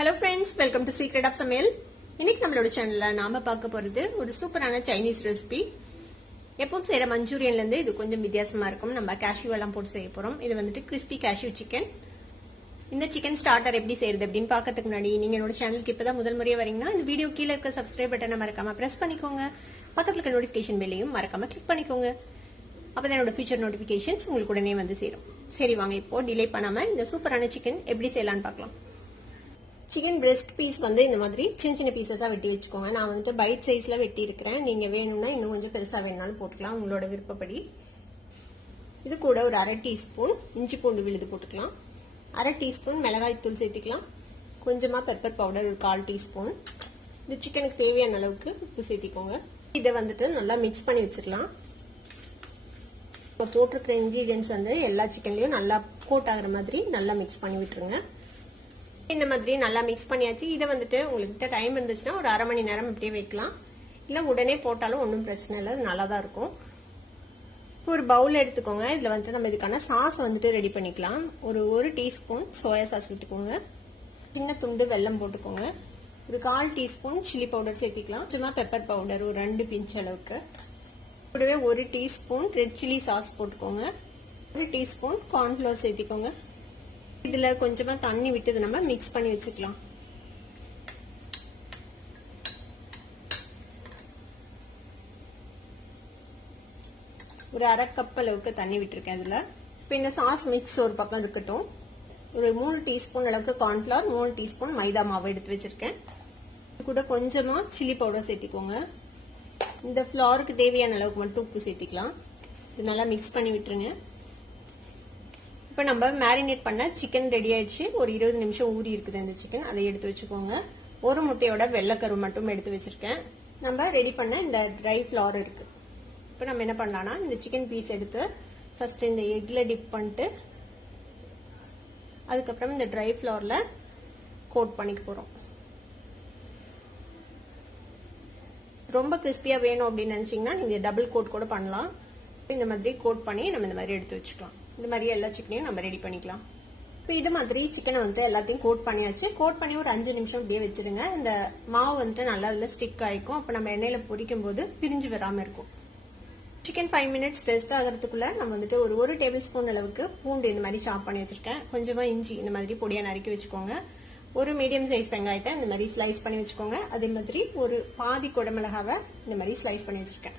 Hello friends, welcome to Secret of Samaiyal. இன்னைக்கு நம்மளோட சேனல்ல நாம பார்க்க போறது ஒரு சூப்பரான சைனீஸ் ரெசிபி. எப்பவும் செய்யற மஞ்சூரியன்ல இருந்து இது கொஞ்சம் வித்தியாசமா இருக்கும். நம்ம கேஷ்யூ எல்லாம் போட்டு செய்ய போறோம். இது வந்துட்டு கிறிஸ்பி கேஷ்யூ சிக்கன். இந்த சிக்கன் ஸ்டார்டர் எப்படி செய்யறது அப்படின்னு பார்க்கறதுக்கு முன்னாடி நீங்க என்னோட சேனலுக்கு இப்பதான் முதல் முறையா வரீங்கன்னா இந்த வீடியோ கீழே இருக்க சப்ஸ்கிரைப் பட்டனை மறக்காம பிரஸ் பண்ணிக்கோங்க. பக்கத்துல இருக்க நோட்டிபிகேஷன் பெல்லையும் மறக்காம கிளிக் பண்ணிக்கோங்க. அப்பதான் என்னோட ஃபியூச்சர் நோட்டிபிகேஷன்ஸ் உங்களுக்கு உடனே வந்து சேரும். சரி வாங்க இப்போ டிலே பண்ணாம இந்த சூப்பரான சிக்கன் எப்படி செய்யலாம்னு பார்க்கலாம். சிக்கன் பிரெஸ்ட் பீஸ் வந்து இந்த மாதிரி சின்ன சின்ன பீசஸா வெட்டி வச்சுக்கோங்க. நான் வந்துட்டு பைட் சைஸ்ல வெட்டி இருக்கிறேன். நீங்க வேணும்னா இன்னும் கொஞ்சம் பெருசா வேணாலும் போட்டுக்கலாம் உங்களோட விருப்பப்படி. இது கூட ஒரு அரை டீஸ்பூன் இஞ்சி பூண்டு விழுது போட்டுக்கலாம். அரை டீஸ்பூன் மிளகாய் தூள் சேர்த்துக்கலாம். கொஞ்சமா பெப்பர் பவுடர் ஒரு 1/4 டீஸ்பூன். இது சிக்கனுக்கு தேவையான அளவுக்கு உப்பு சேர்த்திக்கோங்க. இதை வந்துட்டு நல்லா மிக்ஸ் பண்ணி வச்சுக்கலாம். இப்போ போட்டிருக்கிற இன்கிரீடியன்ஸ் வந்து எல்லா சிக்கன்லயும் நல்லா கோட் ஆகுற மாதிரி நல்லா மிக்ஸ் பண்ணி விட்டுருங்க. இந்த மாதிரி நல்லா மிக்ஸ் பண்ணியாச்சு. இதை வந்துட்டு உங்களுக்கு டைம் இருந்துச்சுன்னா ஒரு அரை மணி நேரம் இப்படியே வைக்கலாம். இல்லை உடனே போட்டாலும் ஒன்றும் பிரச்சனை இல்லை, அது நல்லா தான் இருக்கும். ஒரு பவுல் எடுத்துக்கோங்க. இதில் வந்துட்டு நம்ம இதுக்கான சாஸ் வந்துட்டு ரெடி பண்ணிக்கலாம். ஒரு டீஸ்பூன் சோயா சாஸ் விட்டுக்கோங்க. சின்ன துண்டு வெல்லம் போட்டுக்கோங்க. ஒரு 1/4 டீஸ்பூன் சில்லி பவுடர் சேர்த்திக்கலாம். சும்மா பெப்பர் பவுடர் ஒரு 2 பிஞ்ச் அளவுக்கு. கூடவே 1 டீஸ்பூன் ரெட் சில்லி சாஸ் போட்டுக்கோங்க. 1 டீஸ்பூன் கார்ன்ஃப்ளவர் சேர்த்திக்கோங்க. இதுல கொஞ்சமா தண்ணி விட்டு நம்ம மிக்ஸ் பண்ணி வச்சுக்கலாம். ஒரு அரை கப் அளவுக்கு தண்ணி விட்டுருக்கேன் இதுல. இப்போ இந்த சாஸ் மிக்ஸ் ஒரு பக்கம் இருக்கட்டும். ஒரு 3 டீஸ்பூன் அளவுக்கு கார்ன்ஃபிளவர், 3 டீஸ்பூன் மைதா மாவு எடுத்து வச்சிருக்கேன். இது கூட கொஞ்சமா சில்லி பவுடர் சேர்த்திக்கோங்க. இந்த ஃபிளவருக்கு தேவையான அளவுக்கு மட்டும் உப்பு சேர்த்திக்கலாம். இது நல்லா மிக்ஸ் பண்ணி விட்டுருங்க. இப்போ நம்ம மேரினேட் பண்ண சிக்கன் ரெடி ஆயிடுச்சு. ஒரு 20 நிமிஷம் ஊறி இருக்குது இந்த சிக்கன். அதை எடுத்து வச்சுக்கோங்க. ஒரு முட்டையோட வெள்ளைக்கரு மட்டும் எடுத்து வச்சிருக்கேன். நம்ம ரெடி பண்ண இந்த ட்ரை ஃபிளவர் இருக்கு. இப்போ நம்ம என்ன பண்ணலாம்னா இந்த சிக்கன் பீஸ் எடுத்து ஃபர்ஸ்ட் இந்த எக்ல டிப் பண்ணிட்டு அதுக்கப்புறம் இந்த ட்ரை ஃபிளவர்ல கோட் பண்ணிக்க போறோம். ரொம்ப கிறிஸ்பியா வேணும் அப்படின்னு நினைச்சீங்கன்னா நீங்க டபுள் கோட் கூட பண்ணலாம். இந்த மாதிரி கோட் பண்ணி நம்ம இந்த மாதிரி எடுத்து வச்சுக்கலாம். இந்த மாதிரி எல்லா சிக்கனையும் நம்ம ரெடி பண்ணிக்கலாம். இப்போ இது மாதிரி சிக்கனை வந்து எல்லாத்தையும் கோட் பண்ணியாச்சு. கோட் பண்ணி ஒரு 5 நிமிஷம் இப்படியே வச்சிருங்க. இந்த மாவு வந்துட்டு நல்லா இதுல ஸ்டிக் ஆயிக்கும். அப்ப நம்ம எண்ணெயில பொரிக்கும் போது பிரிஞ்சு வராம இருக்கும். சிக்கன் 5 மினிட்ஸ் ரெஸ்ட் ஆகிறதுக்குள்ள நம்ம வந்துட்டு ஒரு டேபிள் ஸ்பூன் அளவுக்கு பூண்டு இந்த மாதிரி சாப் பண்ணி வச்சிருக்கேன். கொஞ்சமா இஞ்சி இந்த மாதிரி பொடியா நறுக்கி வச்சுக்கோங்க. ஒரு மீடியம் சைஸ் வெங்காயத்தை இந்த மாதிரி ஸ்லைஸ் பண்ணி வச்சுக்கோங்க. அதே மாதிரி ஒரு பாதி குடமிளகாவை இந்த மாதிரி ஸ்லைஸ் பண்ணி வச்சிருக்கேன்.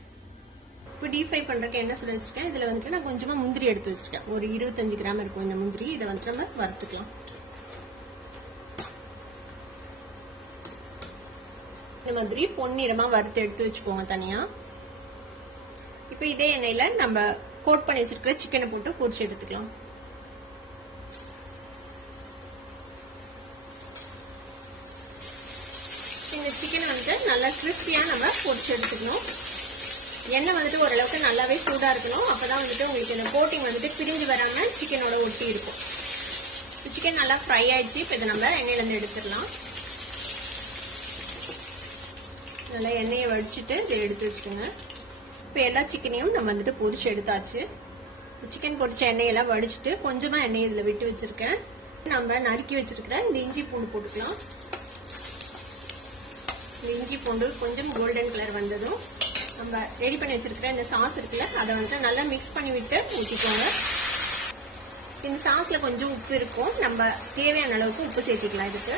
இப்போ டீப் ஃப்ரை பண்றதுக்கு என்ன சொல்லி வச்சிருக்கேன். இதுல வந்துட்டு நான் கொஞ்சமா முந்திரி எடுத்து வச்சிருக்கேன். ஒரு 25 கிராம் இருக்கும் இந்த முந்திரி. இதை வந்துட்டு நம்ம வறுத்துக்கலாம். இந்த மாதிரி பொன்னிறமா வறுத்து எடுத்து வச்சுக்கோங்க தனியா. இப்போ இதே எண்ணெயில நம்ம கோட் பண்ணி வச்சிருக்கிற சிக்கனை போட்டு பொரிச்சு எடுத்துக்கலாம். இந்த சிக்கனை வந்துட்டு நல்லா கிறிஸ்பியா நம்ம பொரிச்சு எடுத்துக்கணும். எண்ணெய் வந்துட்டு ஓரளவுக்கு நல்லாவே சூடா இருக்கணும். அப்பதான் வந்துட்டு உங்களுக்கு இந்த கோட்டிங் வந்துட்டு பிரிஞ்சு வராம சிக்கனோட ஒட்டி இருக்கும். சிக்கன் நல்லா ஃப்ரை ஆயிடுச்சு. இப்போ இதை நம்ம எண்ணெயில இருந்து எடுத்துடலாம். நல்லா எண்ணெயை வடிச்சிட்டு இதை எடுத்து வச்சுக்கோங்க. இப்போ எல்லா சிக்கனையும் நம்ம வந்துட்டு பொரிச்சு எடுத்தாச்சு. சிக்கன் பொரிச்ச எண்ணெயெல்லாம் வடிச்சிட்டு கொஞ்சமா எண்ணெய் இதுல விட்டு வச்சிருக்கேன். நம்ம நறுக்கி வச்சிருக்கிற இந்த இஞ்சி பூண்டு போட்டுக்கலாம். இந்த இஞ்சி பூண்டு கொஞ்சம் கோல்டன் கலர் வந்ததும் நம்ம ரெடி பண்ணி வச்சிருக்கிற இந்த சாஸ் இருக்குல்ல அதை வந்துட்டு நல்லா மிக்ஸ் பண்ணி விட்டு ஊற்றிக்கோங்க. இந்த சாஸ்ல கொஞ்சம் உப்பு இருக்கும். நம்ம தேவையான அளவுக்கு உப்பு சேர்த்திக்கலாம். இதுக்கு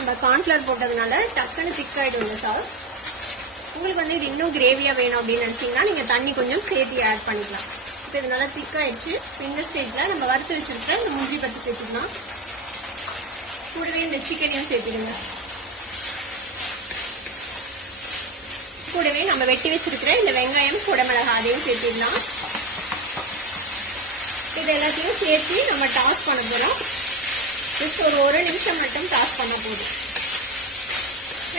நம்ம கார்ன்ஃபிளவர் போட்டதுனால டக்குன்னு திக் ஆயிடும் இந்த சாஸ். உங்களுக்கு வந்து இது இன்னும் கிரேவியா வேணும் அப்படின்னு நினைச்சீங்கன்னா நீங்க தண்ணி கொஞ்சம் சேர்த்து ஆட் பண்ணிக்கலாம். இப்போ இது நல்லா திக் ஆயிடுச்சு. இந்த ஸ்டேஜ்ல நம்ம வறுத்து வச்சிருக்கிற இந்த முந்திரி பருப்பு சேர்த்துக்கலாம். கூடவே இந்த சிக்கனையும் சேர்த்துடுங்க. கூடவே நம்ம வெட்டி வச்சிருக்கிற இந்த வெங்காயம் குடமிளகா அதையும் சேர்த்திடலாம். இது எல்லாத்தையும் சேர்த்து நம்ம டாஸ் பண்ண போறோம். ஜஸ்ட் ஒரு நிமிஷம் மட்டும் டாஸ் பண்ண போதும்.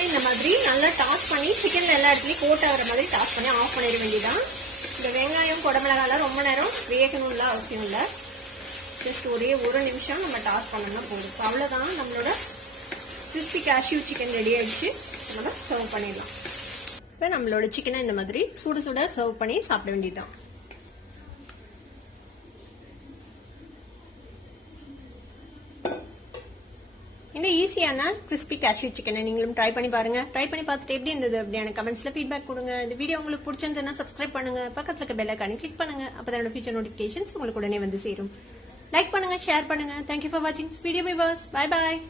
இந்த மாதிரி நல்லா டாஸ் பண்ணி சிக்கன்ல எல்லா இடத்துலயும் கோட் ஆகிற மாதிரி டாஸ் பண்ணி ஆஃப் பண்ணிட வேண்டியதான். இந்த வெங்காயம் குடமிளகாலாம் ரொம்ப நேரம் வேகணும்ல அவசியம் இல்லை. ஜஸ்ட் ஒரு நிமிஷம் நம்ம டாஸ் பண்ணோம்னா போதும். அவ்வளவுதான், நம்மளோட கிறிஸ்பி கேஷ்யூ சிக்கன் ரெடி ஆயிடுச்சு. நம்ம சர்வ் பண்ணிடலாம். இப்போ நம்மளோட சிக்கனை இந்த மாதிரி சுட சுட சர்வ் பண்ணி சாப்பிட வேண்டியதுதான். ஈஸியான கிறிஸ்பி கேஷ்யூ சிக்கனை நீங்களும் ட்ரை பண்ணி பாருங்க. ட்ரை பண்ணி பார்த்துட்டு எப்படி இருந்தது அப்படியான கமெண்ட்ஸ்ல ஃபீட்பேக் கொடுங்க. இந்த வீடியோ உங்களுக்கு பிடிச்சிருந்ததுன்னா சப்ஸ்கிரைப் பண்ணுங்க, பக்கத்துல இருக்க பெல் ஐகானை கிளிக் பண்ணுங்க. அப்பதான் ஃபியூச்சர் நோட்டிபிகேஷன்ஸ் உங்களுக்கு உடனே வந்து சேரும். லைக் பண்ணுங்க, ஷேர் பண்ணுங்க. தேங்க்யூ ஃபார் வாட்சிங் வீடியோ. Bye bye.